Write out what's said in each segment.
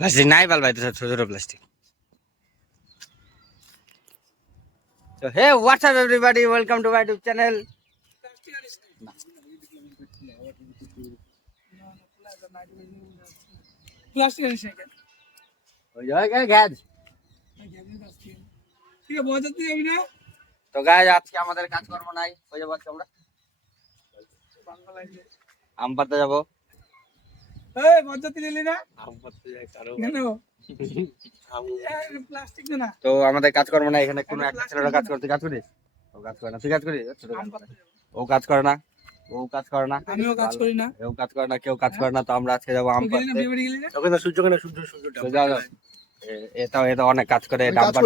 Plastic নাই পাল ভাই, তো ছোট ছোট plastic. So hey, what's up everybody? Welcome to my YouTube channel. Plastic আছে সেটা ওই জায়গা গ্যাস। ঠিক আছে বোঝাতে যাবি না তো গাইস আজকে আমাদের কাজকর্ম নাই, হয়ে যাবো আজকে আমরা আম পাড়তে যাবো। এই বোঝাতে দিলি না আম পাড়তে যাই কারো কেন প্লাস্টিক না তো আমাদের কাজকর্ম নাই এখানে, কোনো একটা ছেলেরা কাজ করতে, কাজ করিস? ও কাজ করে না, তুই কাজ করিস? ও কাজ করে না, ও কাজ করে না, আমিও কাজ করি না কেউ কাজ করে না, কেউ কাজ করে না। তো আমরা আজকে যাবো আম গেলি না পাড়তে। বিয়ে বাড়ি গেলি না তখন না সূর্য কেন সূর্য তো যাও যাও। এটা অনেক কাজ করে, ডাম্পার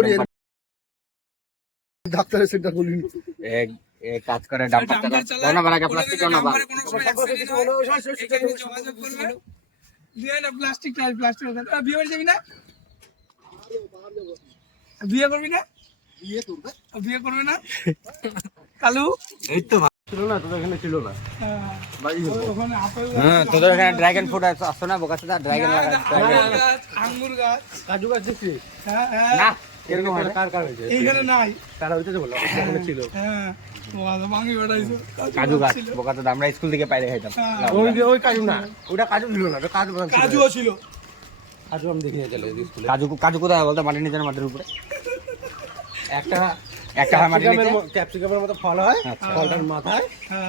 ডাক্তারের সেন্টার খুলি এ কাজ করে, ডাম্পার চালায় না, বাড়া প্লাস্টিক না বা যোগাযোগ করবে দিয়ে না প্লাস্টিক নাই প্লাস্টিক বিয়ে বাড়ি যাবি না বিয়ে করবি না বিয়ে করবে না কালু এই তো ছিল না, তোদের এখানে ছিল না। ওখানে আপেল হ্যাঁ, তোদের এখানে ড্রাগন ফ্রুট আসতো না? বোকাচোদা ড্রাগন লাগা, গাছ আঙ্গুর গাছ কাজু গাছ দেখছি হ্যাঁ না এরকম হয় কার কার হয়েছে? এইখানে নাই তারা হইতে বললো ওখানে ছিল। হ্যাঁ ভাঙি বেড়াইছো কাজু গাছ। বোকাচোদা আমরা স্কুল থেকে পাইরে খাইতাম। ওই কাজু না, ওটা কাজু ছিল না, ওটা কাজু বাগান ছিল। কাজুও ছিল কাজু আমি দেখে চলে স্কুলে। কাজু কাজু কোথায় বলতো? মাটির নিচে না মাটির উপরে? একটা একটা হয় মাটির নিচে, ক্যাপসিকামের মতো ফল হয়, আচ্ছা। ফলটার মাথায় হ্যাঁ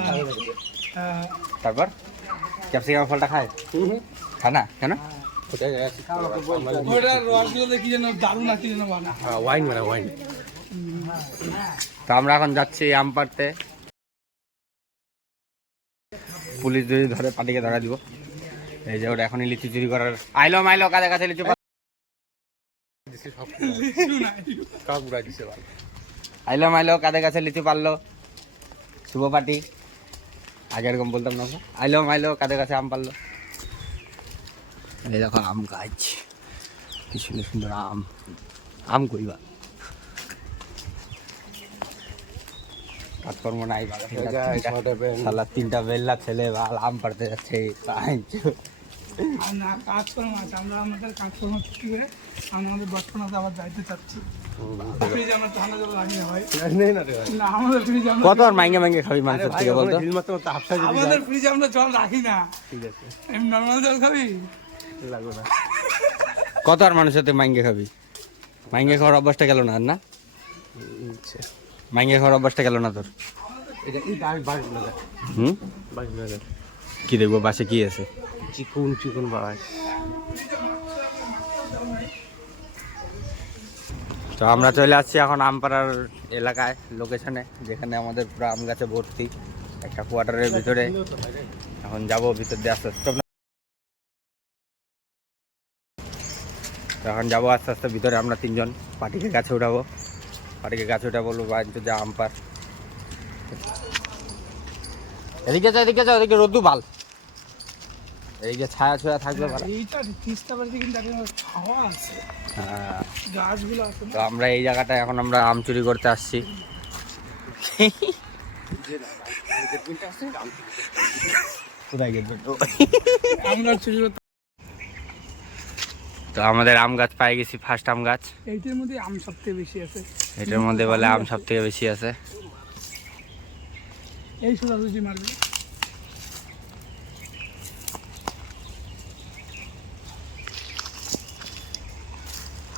হ্যাঁ তারপর ক্যাপসিকাম ফলটা খায়? খায় না কেন? কোথায় যাচ্ছি? ওটা রসগুলো দেখি যেন দারুণ আছে যেন বানা ওয়াইন মানে ওয়াইন। তো আমরা এখন যাচ্ছি আম পাড়তে। পুলিশ যদি ধরে পাটিকে ধরা দিব। এই যে ওটা এখনই লিচু চুরি করার আইলো মাইলো কাছে কাছে লিচু কাক বুড়াই দিছে ভাই। আইলো মাইলো কাঁধে কাছে লিচু পারলো শুভ পাটি। আগে এরকম বলতাম না, আইলো মাইলো কাঁধে কাছে আম পারলো। এই দেখো আম গাছ, কি সুন্দর সুন্দর আম। আম কইবা কাজকর্ম নাই, সালা তিনটা বেল্লা ছেলে বাল আম পাড়তে যাচ্ছে। আর না কাজকর্ম আছে আমরা আমাদের কাজকর্ম ছুটি করে আমরা আমাদের বচপনাতে আবার যাইতে চাচ্ছি ফ্রিজে আমরা ঠান্ডা জল রাখি না হয় নেই না রে ভাই। না আমাদের ফ্রিজে আমরা কত আর মাইঙ্গে মাইঙ্গে খাবি মানুষের থেকে বলতো? হিল মারতে মারতে হাফসা যদি আমাদের ফ্রিজে আমরা জল রাখি না ঠিক আছে এমনি নর্মাল জল খাবি লাগবে না। কত আর মানুষের থেকে মাইঙ্গে খাবি? মাইঙ্গে খাওয়ার অভ্যাসটা গেল না আর না? মাইঙ্গে খাওয়ার অভ্যাসটা গেল না তোর? এটা এই বাস ব্লাগার, হুম, বাস ব্লাগার কি দেখবো বাসে কি আছে? চিকুন চিকুন বাস। তো আমরা চলে আসছি এখন আমপাড়ার এলাকায়, লোকেশনে, যেখানে আমাদের পুরো আম গাছে ভর্তি একটা কোয়ার্টারের ভিতরে। এখন যাবো ভিতর দিয়ে আস্তে আস্তে। এখন যাবো আস্তে আস্তে ভিতরে। আমরা তিনজন পাটিকে গাছে উঠাবো, পাটিকে গাছে উঠা বলবো বাড়িতে যা আম পার। এদিকে যাও, এদিকে যাও, এদিকে রোদ্দু ভাল, এদিকে ছায়া ছায়া থাকবে ভালো। এইটা তিস্তা বাড়িতে কিন্তু একটা ছাওয়া আছে হ্যাঁ, গাছগুলো আছে তো আমরা এই জায়গাটায় এখন আমরা আম চুরি করতে আসছি। কোথায় গেট? আমরা চুরি করতে তো আমাদের আম গাছ পাই গেছি, ফার্স্ট আম গাছ। এইটার মধ্যে আম সবথেকে বেশি আছে এটার মধ্যে বলে আম সব থেকে বেশি আছে। এই সোজাসুজি মারবে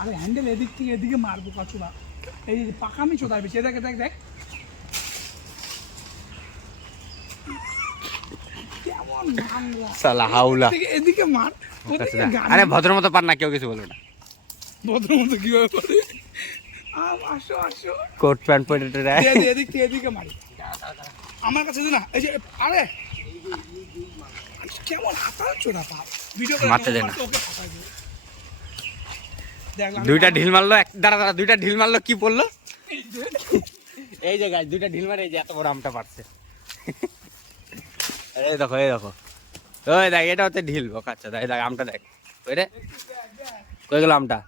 আরে হ্যান্ডেল এদিক থেকে এদিকে মারবো কাছুরা এই যে পাকামি চোদার বেশি দেখ দেখ দেখ কেমন মাংরা সালা হাউলা। এদিকে মার ওদিকে গান আরে ভদ্র মতো পার না, কেউ কিছু বলবে না। ভদ্র মতো কিভাবে পারে আসো আসো কোট প্যান্ট পরে এদিক থেকে এদিকে মারি আমার কাছে না এই যে আরে কেমন হাতাল চোরা পা ভিডিও মারতে দে না। দেখলাম দুইটা ঢিল মারলো, দাঁড়া দাঁড়া, দুইটা ঢিল মারলো, কি পড়লো? এই যে গাছ দুইটা ঢিল মারে, এই যে এত বড় আমটা পারছে। এই দেখো, এই দেখো, ওই দেখ, এটা হচ্ছে ঢিল। আচ্ছা দেখ, দেখ আমটা দেখ, ওই রে কই গেল আমটা?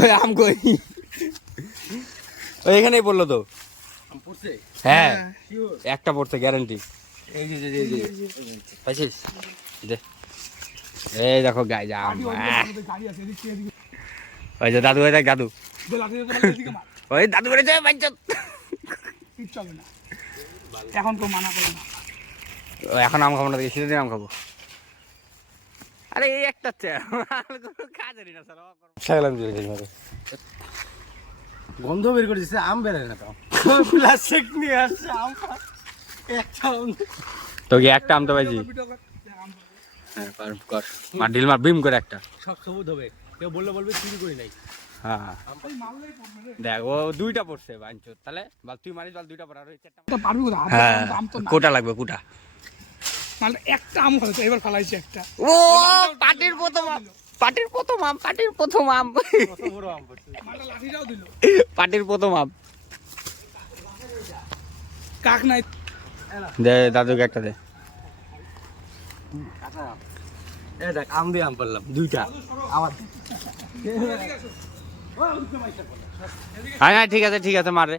ওই আম কই? ওই এখানেই পড়লো তো। হ্যাঁ, একটা পড়ছে গ্যারান্টি। পাইছিস? দে এই দেখো গাই আম পার্টি ওদিকে আমাদের গাড়ি আছে এদিকে এদিকে ওই যে দাদু ওই দেখ দাদু দে লাঠি দিয়ে এদিকে মার ওই দাদু করেছে বাঞ্চত কিচ্ছু হবে না এখন তো মানা করে না এখন আম খাবো না শীতের আম খাবো আরে এই একটা কাজেরই না স্যার গন্ধ বের করে দিচ্ছে আম বেরোয় না তো প্লাস্টিক নিয়ে আসছে আম একটা তোকে একটা আম তো পাইছি ভিডিও কর দেখ আম পাবে। হ্যাঁ কর মার ঢিল মার বিম করে একটা সব সবুজ হবে কেউ বলবে চুরি করি নাই হ্যাঁ এই মারলেই পড়বে রে দেখ ও দুইটা পড়ছে বাঞ্চত তাহলে বাল তুই মারিস বাল দুইটা পড়া রয়েছে এটা পারবি কোথায় হ্যাঁ আম তো না কোটা লাগবে কোটা মানে একটা আম খাচ্ছে এবার ফালাইছে একটা ও পাটির প্রথম আম পাটির প্রথম আম পাটির প্রথম আম কত বড় আম পড়ছে মালটা লাঠিটাও দিল পাটির প্রথম আম কাক নাই দে দাদুকে একটা দে এ দেখ আম দিয়ে আম পারলাম দুইটা আমার হ্যাঁ হ্যাঁ ঠিক আছে মার রে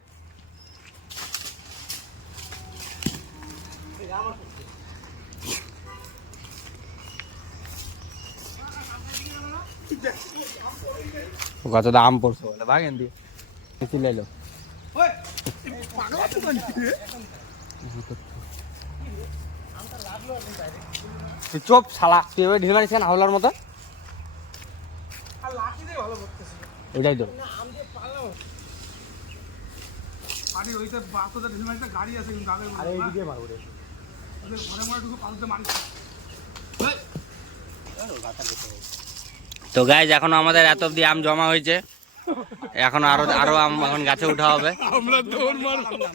কত আম পড়ছে বলে ভাগেন দিয়ে চিল্লাইলো ওই পাগলা তো নাকি তুই চোপ শালা তুই এবার ঢিল মারিস কেন হাওলার মতো আর লাঠি দিয়ে ভালো করতেছে ওইটাই তো আরে ওইটা বাসটা ঢিলমারিতে গাড়ি আছে কিন্তু আগে আরে এইদিকে মারবো রে ওদের ঘরে ঘরে ঢুকে পালতে মারিস তো গাইজ এখনো আমাদের এত অব্দি আম জমা হয়েছে এখন আরো আম এখন গাছে উঠা হবে আমরা দৌড় মারবো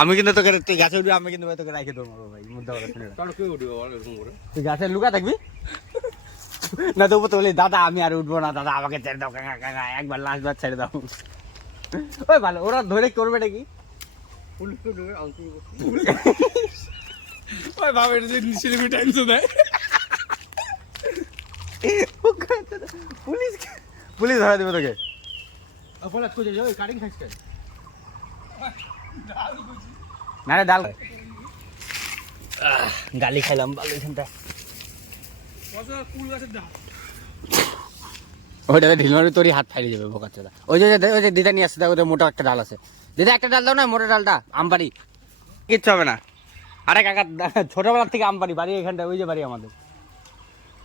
আমি কিন্তু তোকে তুই গাছে উঠবি আমি কিন্তু তোকে রাখে দেবো ভাই মুদ্দা কথা শুনে কারণ কেউ উঠবে এরকম করে তুই গাছে লুকা থাকবি না তবু তো বলি দাদা আমি আর উঠবো না দাদা আমাকে ছেড়ে দাও কাকা কাকা একবার লাস্ট বার ছেড়ে দাও ওই ভালো ওরা ধরে করবে নাকি পুলিশ তো ঢুকে আম চুরি করছে ওই বাবা এটা যে সিলিমি টাইম তো দেয় পুলিশ পুলিশ ধরা দিবে তোকে অপরাধ করে যাও কাটিং খাইছে না রে ডাল গালি খাইলাম ভালো এখানটা কুল গাছের ডাল ওইটাতে ঢিল মারবি তোরই হাত ফাইলে যাবে বোকাচ্চাটা ওই যে দিদা নিয়ে আসছে দেখ ওদের মোটা একটা ডাল আছে দিদা একটা ডাল দাও না মোটা ডালটা আমবাড়ি কিচ্ছু হবে না আরে কাকা ছোটবেলার থেকে আমবাড়ি বাড়ি এখানটা ওই যে বাড়ি আমাদের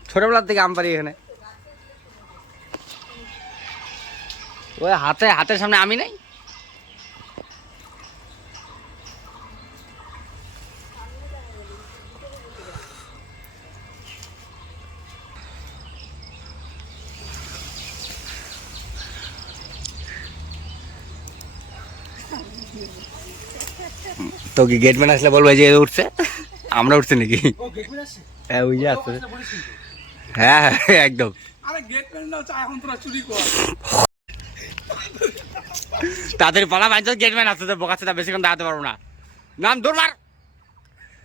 ছোটবেলার থেকে আমবাড়ি এখানে ওই হাতের সামনে আমি নাই তো কি গেটম্যান আসলে বলবো যে উঠছে আমরা উঠছি নাকি ও গেটম্যান আসছে হ্যাঁ ওই যে আসছে হ্যাঁ একদম আরে গেট প্যান্ট না চা এখন তোরা চুরি কর তাড়াতাড়ি পালা বাইঞ্চ গেটম্যান আসছে তো বোকাচ্চাটা বেশিক্ষণ দাঁড়াতে পারবো না নাম দৌড় মার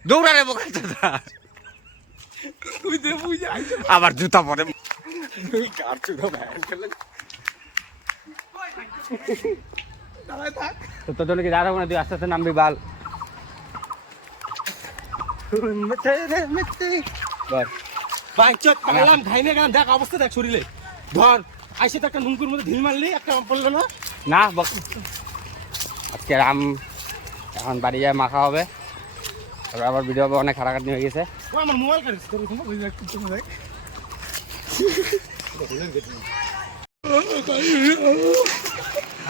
দৌড়া রে বোকাচ্চাটা তুই দে বুঝে আইছে আবার জুতা পরে দাঁড়ায় থাক তো তোর কি দাঁড়াবো না তুই আস্তে আস্তে নামবি বাল বল বাইচত পাগলাম খাইনে গান দেখ অবস্থা দেখ শরীরে ধর আইসে তো একটা নুনকুর মধ্যে ঢিল মারলি একটা আম পড়লো না না আজকে আম এখন বাড়ি যায় মাখা হবে তারপর আবার ভিডিও হবে অনেক খাটাখাটনি হয়ে গেছে ও আমার মোবাইল কাটিস তোর ওই দেখ কিছু দেখ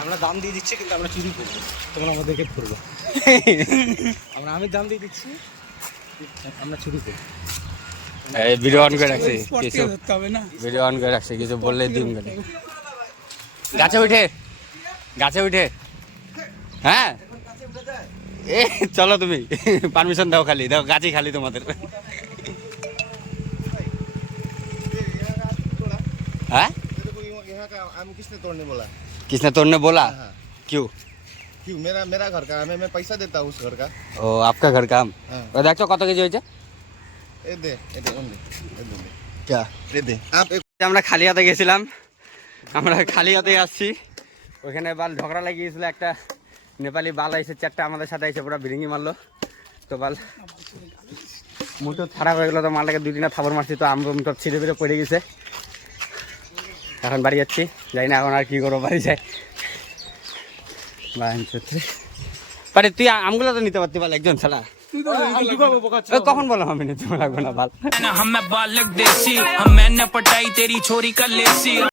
আমরা দাম দিয়ে দিচ্ছি কিন্তু আমরা চুরি করবো তখন আমাদেরকে করবো আমি দাম দিয়ে দিচ্ছি আমরা চুরি করবো এই ভিডিও অন করে রাখছি স্পট কিছু থেকে ধরতে হবে না ভিডিও অন করে রাখছি কিছু বললে দিম কেন গাছে উঠে হ্যাঁ এ চলো তুমি পারমিশন দাও খালি দেখো গাছই খালি তোমাদের हाँ यहाँ का आम किसने तोड़ने बोला? किसने तोड़ने बोला हाँ। क्यों क्यों मेरा घर का आम है, मैं पैसा देता हूँ उस घर का। ও आपका घर का आम हाँ। ও দেখছো কত কেজি হয়েছে ये दे उन दे क्या ये दे आप एक আমরা খালি হাতে গেছিলাম আমরা খালি হাতে আসছি ওখানে বাল ঝগড়া লাগিয়েছিল একটা নেপালি বাল এসে চারটা আমাদের সাথে এসে পুরো বিরিঙ্গি মারলো তো বাল মুটো খারাপ হয়ে গেলো তো মালটাকে 2-3 থাবর মারছি তো আম তো ছিঁড়ে ফিরে পড়ে গেছে। এখন বাড়ি যাচ্ছি, যাই না এখন আর কি করবো, বাড়ি যাই। পারে তুই আমগুলো তো নিতে পারতি, বল একজন ছাড়া কখন বললাম আমি নিতে লাগবে না, ভাল। हम मैं बालक देसी हम मैंने पटाई तेरी छोरी का लेसी